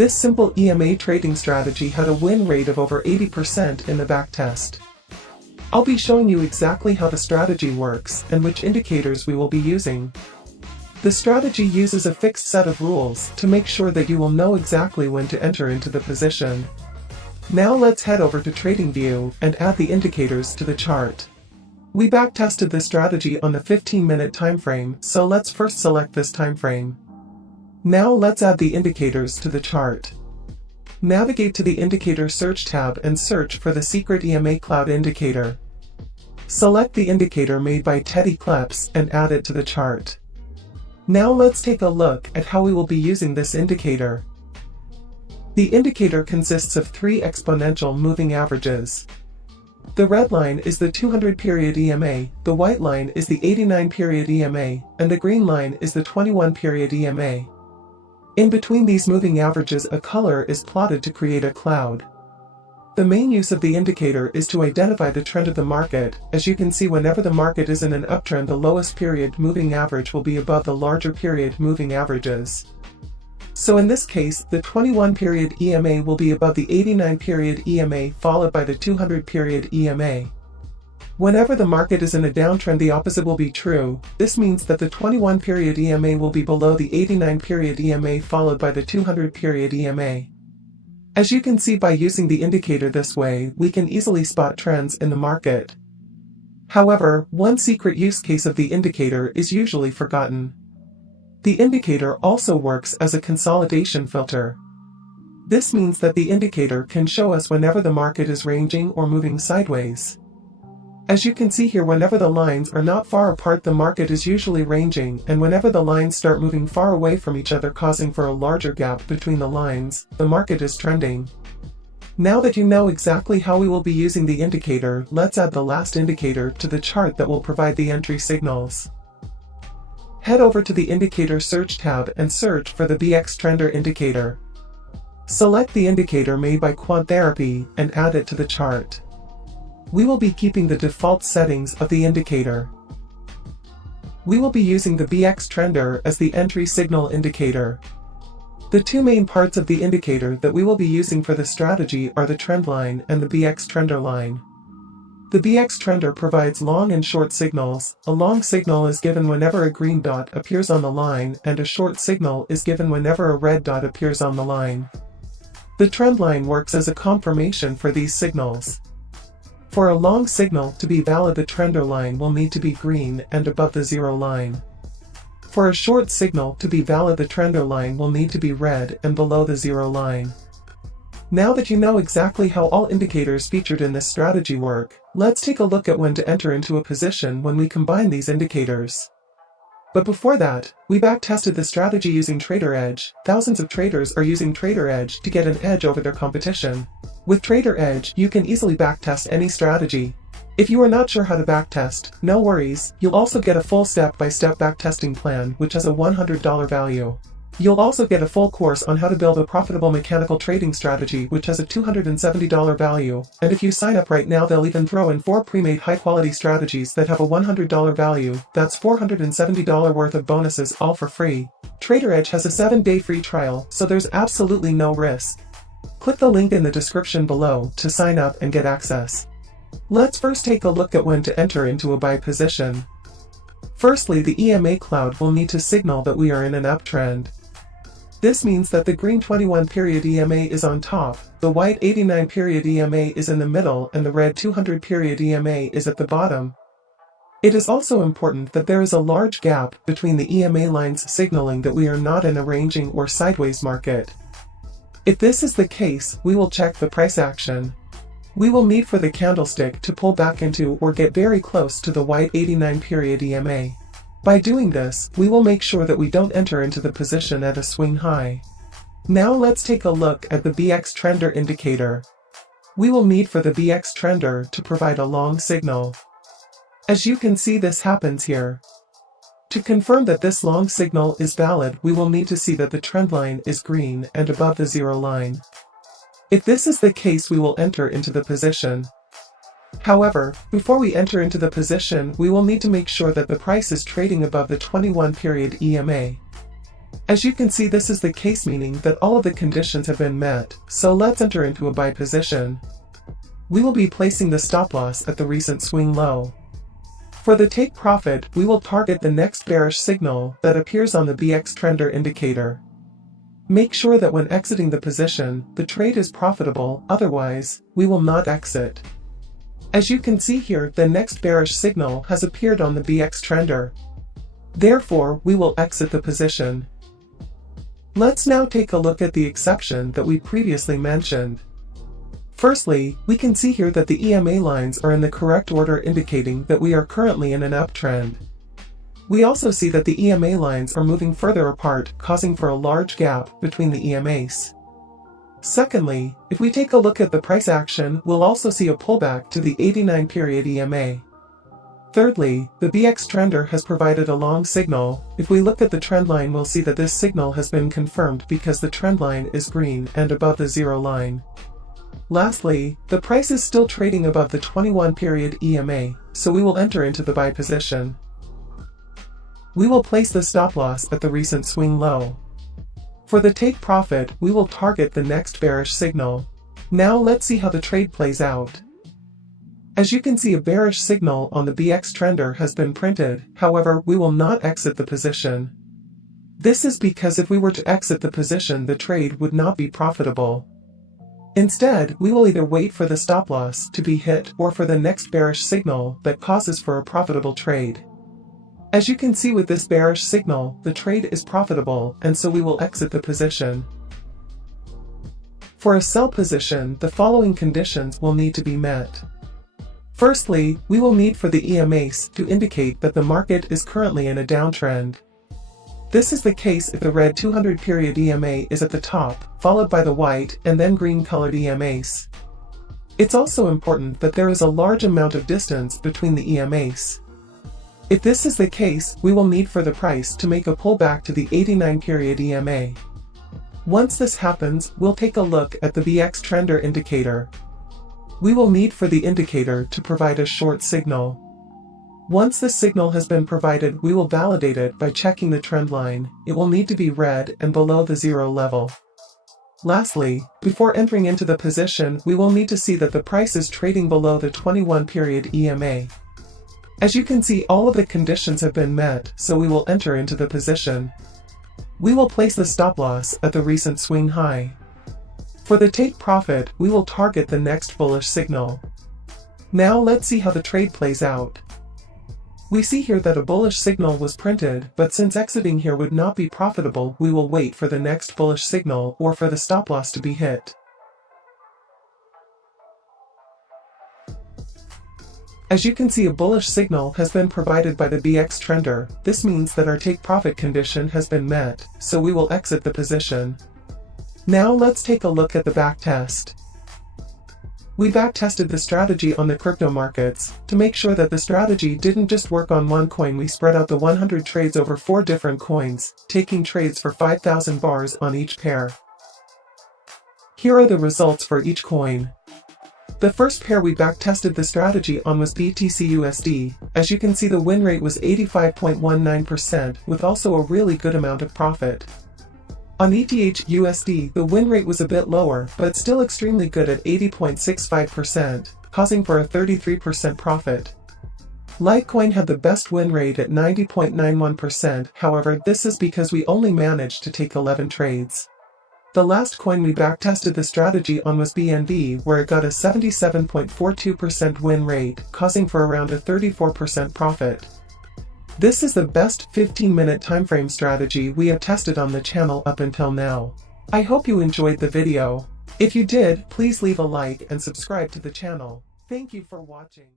This simple EMA trading strategy had a win rate of over 80% in the backtest. I'll be showing you exactly how the strategy works and which indicators we will be using. The strategy uses a fixed set of rules to make sure that you will know exactly when to enter into the position. Now let's head over to TradingView and add the indicators to the chart. We backtested this strategy on the 15-minute time frame, so let's first select this time frame. Now let's add the indicators to the chart. Navigate to the Indicator Search tab and search for the secret EMA Cloud indicator. Select the indicator made by Teddy Kleps and add it to the chart. Now let's take a look at how we will be using this indicator. The indicator consists of 3 exponential moving averages. The red line is the 200-period EMA, the white line is the 89-period EMA, and the green line is the 21-period EMA. In between these moving averages, a color is plotted to create a cloud. The main use of the indicator is to identify the trend of the market. As you can see, whenever the market is in an uptrend, the lowest period moving average will be above the larger period moving averages. So in this case, the 21-period EMA will be above the 89-period EMA, followed by the 200-period EMA. Whenever the market is in a downtrend, the opposite will be true. This means that the 21-period EMA will be below the 89-period EMA, followed by the 200-period EMA. As you can see, by using the indicator this way, we can easily spot trends in the market. However, one secret use case of the indicator is usually forgotten. The indicator also works as a consolidation filter. This means that the indicator can show us whenever the market is ranging or moving sideways. As you can see here, whenever the lines are not far apart, the market is usually ranging, and whenever the lines start moving far away from each other, causing for a larger gap between the lines, the market is trending. Now that you know exactly how we will be using the indicator, let's add the last indicator to the chart that will provide the entry signals. Head over to the Indicator Search tab and search for the BX Trender indicator. Select the indicator made by Quant Therapy and add it to the chart. We will be keeping the default settings of the indicator. We will be using the BX Trender as the entry signal indicator. The two main parts of the indicator that we will be using for the strategy are the trend line and the BX Trender line. The BX Trender provides long and short signals. A long signal is given whenever a green dot appears on the line, and a short signal is given whenever a red dot appears on the line. The trend line works as a confirmation for these signals. For a long signal to be valid, the trender line will need to be green and above the zero line. For a short signal to be valid, the trender line will need to be red and below the zero line. Now that you know exactly how all indicators featured in this strategy work, let's take a look at when to enter into a position when we combine these indicators. But before that, we backtested the strategy using Trader Edge. Thousands of traders are using Trader Edge to get an edge over their competition. With Trader Edge, you can easily backtest any strategy. If you are not sure how to backtest, no worries, you'll also get a full step-by-step backtesting plan, which has a $100 value. You'll also get a full course on how to build a profitable mechanical trading strategy, which has a $270 value, and if you sign up right now, they'll even throw in 4 pre-made high-quality strategies that have a $100 value. That's $470 worth of bonuses, all for free. Trader Edge has a 7-day free trial, so there's absolutely no risk. Click the link in the description below to sign up and get access. Let's first take a look at when to enter into a buy position. Firstly, the EMA cloud will need to signal that we are in an uptrend. This means that the green 21-period EMA is on top, the white 89-period EMA is in the middle, and the red 200-period EMA is at the bottom. It is also important that there is a large gap between the EMA lines, signaling that we are not in a ranging or sideways market. If this is the case, we will check the price action. We will need for the candlestick to pull back into or get very close to the white 89-period EMA. By doing this, we will make sure that we don't enter into the position at a swing high. Now let's take a look at the BX Trender indicator. We will need for the BX Trender to provide a long signal. As you can see, this happens here. To confirm that this long signal is valid, we will need to see that the trend line is green and above the zero line. If this is the case, we will enter into the position. However, before we enter into the position, we will need to make sure that the price is trading above the 21-period EMA. As you can see, this is the case, meaning that all of the conditions have been met, so let's enter into a buy position. We will be placing the stop loss at the recent swing low. For the take profit, we will target the next bearish signal that appears on the BX trender indicator. Make sure that when exiting the position, the trade is profitable, otherwise, we will not exit. As you can see here, the next bearish signal has appeared on the BX trender. Therefore, we will exit the position. Let's now take a look at the exception that we previously mentioned. Firstly, we can see here that the EMA lines are in the correct order, indicating that we are currently in an uptrend. We also see that the EMA lines are moving further apart, causing for a large gap between the EMAs. Secondly, if we take a look at the price action, we'll also see a pullback to the 89-period EMA. Thirdly, the BX trender has provided a long signal. If we look at the trend line, we'll see that this signal has been confirmed because the trend line is green and above the zero line. Lastly, the price is still trading above the 21-period EMA, so we will enter into the buy position. We will place the stop loss at the recent swing low. For the take profit, we will target the next bearish signal. Now let's see how the trade plays out. As you can see, a bearish signal on the BX trender has been printed, however, we will not exit the position. This is because if we were to exit the position, the trade would not be profitable. Instead, we will either wait for the stop loss to be hit or for the next bearish signal that causes for a profitable trade. As you can see, with this bearish signal, the trade is profitable, and so we will exit the position. For a sell position, the following conditions will need to be met. Firstly, we will need for the EMAs to indicate that the market is currently in a downtrend. This is the case if the red 200-period EMA is at the top, followed by the white and then green-colored EMAs. It's also important that there is a large amount of distance between the EMAs. If this is the case, we will need for the price to make a pullback to the 89-period EMA. Once this happens, we'll take a look at the BX trender indicator. We will need for the indicator to provide a short signal. Once the signal has been provided, we will validate it by checking the trend line. It will need to be red and below the zero level. Lastly, before entering into the position, we will need to see that the price is trading below the 21-period EMA. As you can see, all of the conditions have been met, so we will enter into the position. We will place the stop loss at the recent swing high. For the take profit, we will target the next bullish signal. Now let's see how the trade plays out. We see here that a bullish signal was printed, but since exiting here would not be profitable, we will wait for the next bullish signal or for the stop loss to be hit. As you can see, a bullish signal has been provided by the BX trender. This means that our take profit condition has been met, so we will exit the position. Now let's take a look at the backtest. We backtested the strategy on the crypto markets. To make sure that the strategy didn't just work on one coin, we spread out the 100 trades over 4 different coins, taking trades for 5,000 bars on each pair. Here are the results for each coin. The first pair we backtested the strategy on was BTC/USD. As you can see, the win rate was 85.19%, with also a really good amount of profit. On ETH/USD, the win rate was a bit lower, but still extremely good at 80.65%, causing for a 33% profit. Litecoin had the best win rate at 90.91%, however, this is because we only managed to take 11 trades. The last coin we backtested the strategy on was BNB, where it got a 77.42% win rate, causing for around a 34% profit. This is the best 15-minute timeframe strategy we have tested on the channel up until now. I hope you enjoyed the video. If you did, please leave a like and subscribe to the channel. Thank you for watching.